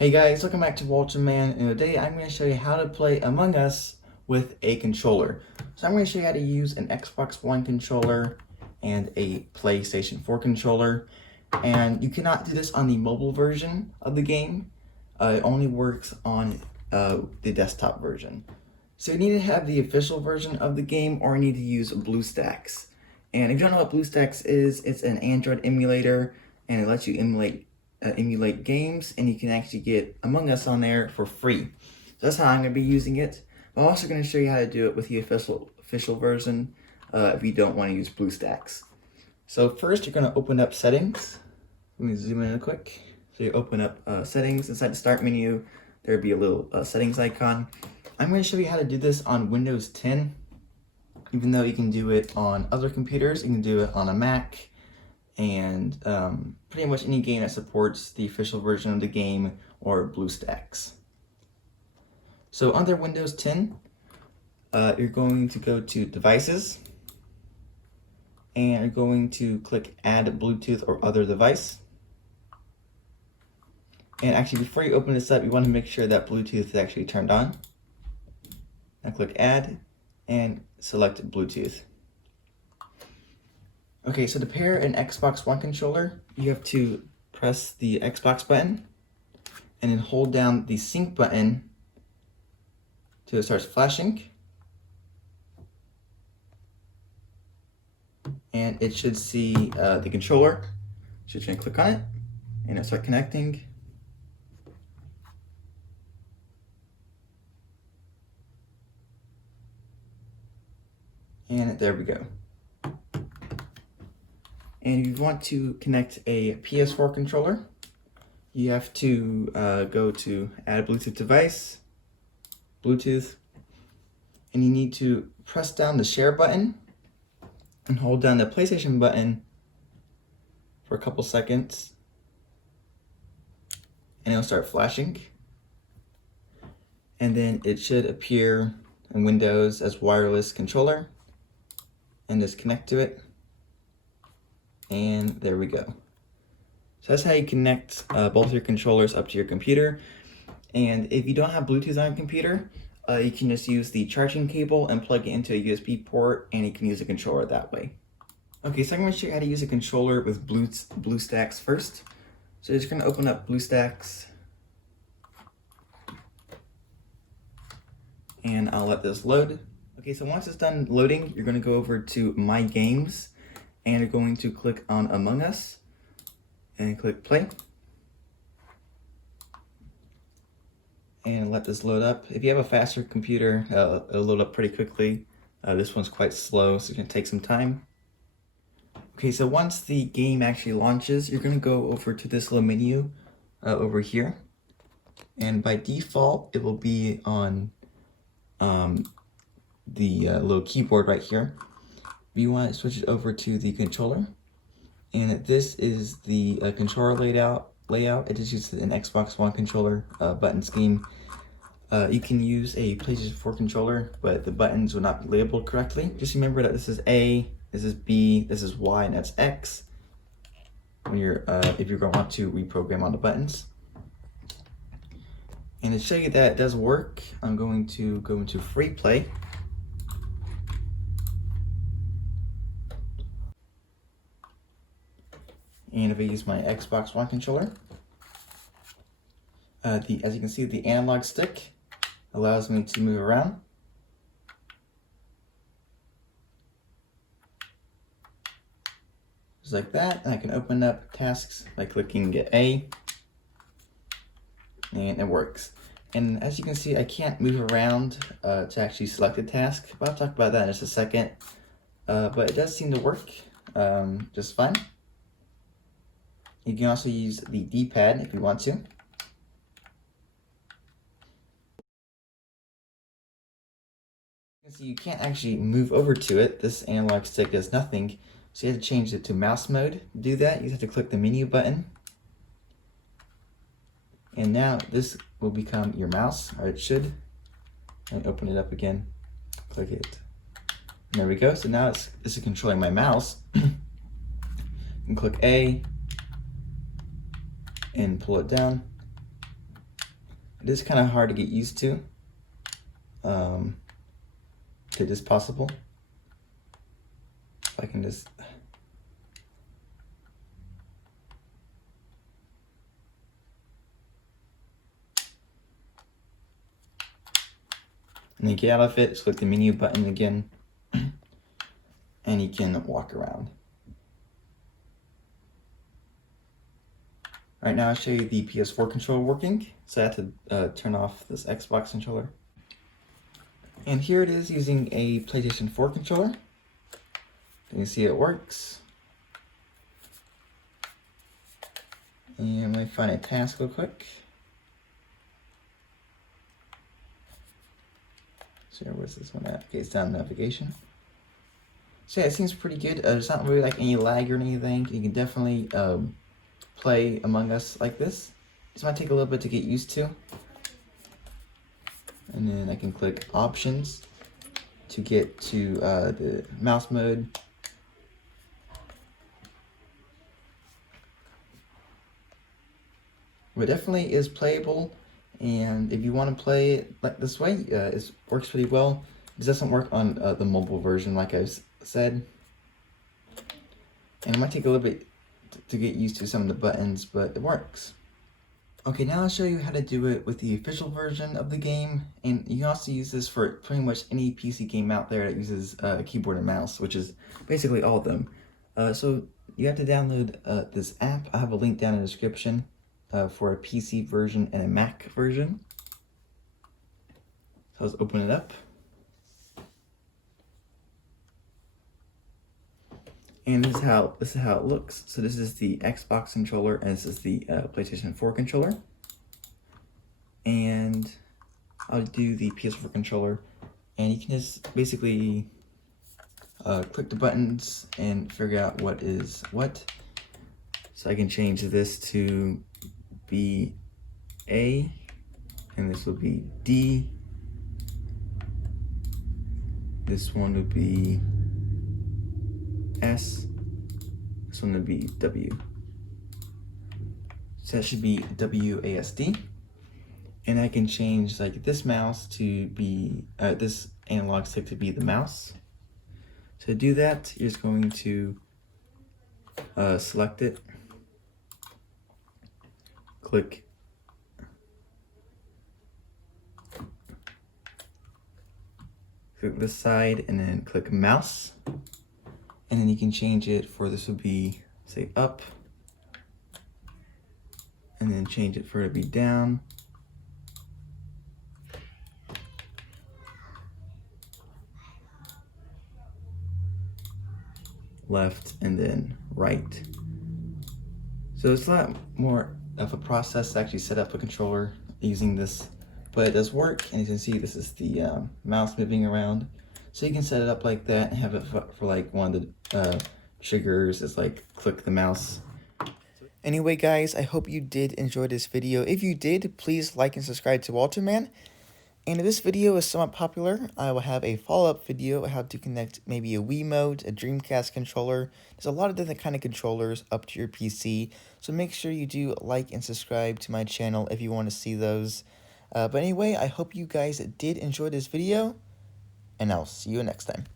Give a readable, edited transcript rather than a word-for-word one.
Hey guys, welcome back to Walter Man, and today I'm going to show you how to play Among Us with a controller. So I'm going to show you how to use an Xbox One controller and a PlayStation 4 controller. And you cannot do this on the mobile version of the game. It only works on the desktop version. So you need to have the official version of the game, or you need to use BlueStacks. And if you don't know what BlueStacks is, it's an Android emulator, and it lets you emulate games, and you can actually get Among Us on there for free. So that's how I'm going to be using it. I'm also going to show you how to do it with the official version if you don't want to use BlueStacks. So first you're going to open up settings. Let me zoom in real quick. So you open up settings. Inside the start menu there'll be a little settings icon. I'm going to show you how to do this on Windows 10. Even though you can do it on other computers, you can do it on a Mac, and pretty much any game that supports the official version of the game or BlueStacks. So under Windows 10, you're going to go to Devices, and you're going to click Add Bluetooth or Other Device. And actually, before you open this up, you want to make sure that Bluetooth is actually turned on. Now click Add and select Bluetooth. Okay, so to pair an Xbox One controller, you have to press the Xbox button and then hold down the sync button till it starts flashing. And it should see the controller. So you're going to click on it and it'll start connecting. And there we go. And if you want to connect a PS4 controller, you have to go to Add Bluetooth Device, Bluetooth, and you need to press down the share button and hold down the PlayStation button for a couple seconds, and it'll start flashing. And then it should appear in Windows as wireless controller, and just connect to it. And there we go. So that's how you connect both your controllers up to your computer. And if you don't have Bluetooth on your computer, you can just use the charging cable and plug it into a USB port, and you can use a controller that way. Okay, so I'm going to show you how to use a controller with BlueStacks first. So you're just going to open up BlueStacks, and I'll let this load. Okay, so once it's done loading, you're going to go over to My Games, and you're going to click on Among Us and click play, and let this load up. If you have a faster computer, it'll load up pretty quickly. This one's quite slow, so it's going to take some time. Okay, so once the game actually launches, you're going to go over to this little menu over here, and by default it will be on the little keyboard right here. You want to switch it over to the controller, and this is the controller layout. It just uses an Xbox One controller button scheme. You can use a PlayStation 4 controller, but the buttons will not be labeled correctly. Just remember that this is A, this is B, this is Y, and that's X when you're if you're going to want to reprogram all the buttons. And to show you that it does work, I'm going to go into free play. And if I use my Xbox One controller, as you can see, the analog stick allows me to move around. Just like that, and I can open up tasks by clicking A, and it works. And as you can see, I can't move around to actually select a task, but I'll talk about that in just a second. But it does seem to work just fine. You can also use the D-pad if you want to. So you can't actually move over to it. This analog stick does nothing. So you have to change it to mouse mode. To do that, you have to click the menu button. And now this will become your mouse, or it should. And open it up again. Click it. And there we go. So now this is controlling my mouse. And click A and pull it down. It is kind of hard to get used to. If it is possible. If I can just... And then get out of it, select the menu button again, and you can walk around. Right now I'll show you the PS4 controller working. So I have to turn off this Xbox controller. And here it is using a PlayStation 4 controller. You can see it works. And let me find a task real quick. So where's this one at? Okay, it's down navigation. So yeah, it seems pretty good. There's not really like any lag or anything. You can definitely play Among Us like this. This might take a little bit to get used to. And then I can click options to get to the mouse mode. But definitely is playable, and if you want to play it like this way, it works pretty well. This doesn't work on the mobile version, like I said, and it might take a little bit to get used to some of the buttons, but it works. Okay, now I'll show you how to do it with the official version of the game, and you can also use this for pretty much any PC game out there that uses a keyboard and mouse, which is basically all of them. So you have to download this app. I have a link down in the description. For a PC version and a Mac version. So let's open it up. And this is how it looks. So this is the Xbox controller, and this is the PlayStation 4 controller. And I'll do the PS4 controller, and you can just basically click the buttons and figure out what is what. So I can change this to be A, and this will be D. This one would be S. This one would be W. So that should be WASD. And I can change like this mouse to be, this analog stick to be the mouse. To do that, you're just going to select it. Click this side and then click mouse, and then you can change it for, this would be say up, and then change it for it to be down, left, and then right. So it's a lot more of a process to actually set up a controller using this, but it does work. And you can see this is the mouse moving around, so you can set it up like that and have it for like one of the triggers is like click the mouse. Anyway guys, I hope you did enjoy this video. If you did, please like and subscribe to Walter Man. And if this video is somewhat popular, I will have a follow-up video on how to connect maybe a Wiimote, a Dreamcast controller. There's a lot of different kind of controllers up to your PC, so make sure you do like and subscribe to my channel if you want to see those. But anyway, I hope you guys did enjoy this video, and I'll see you next time.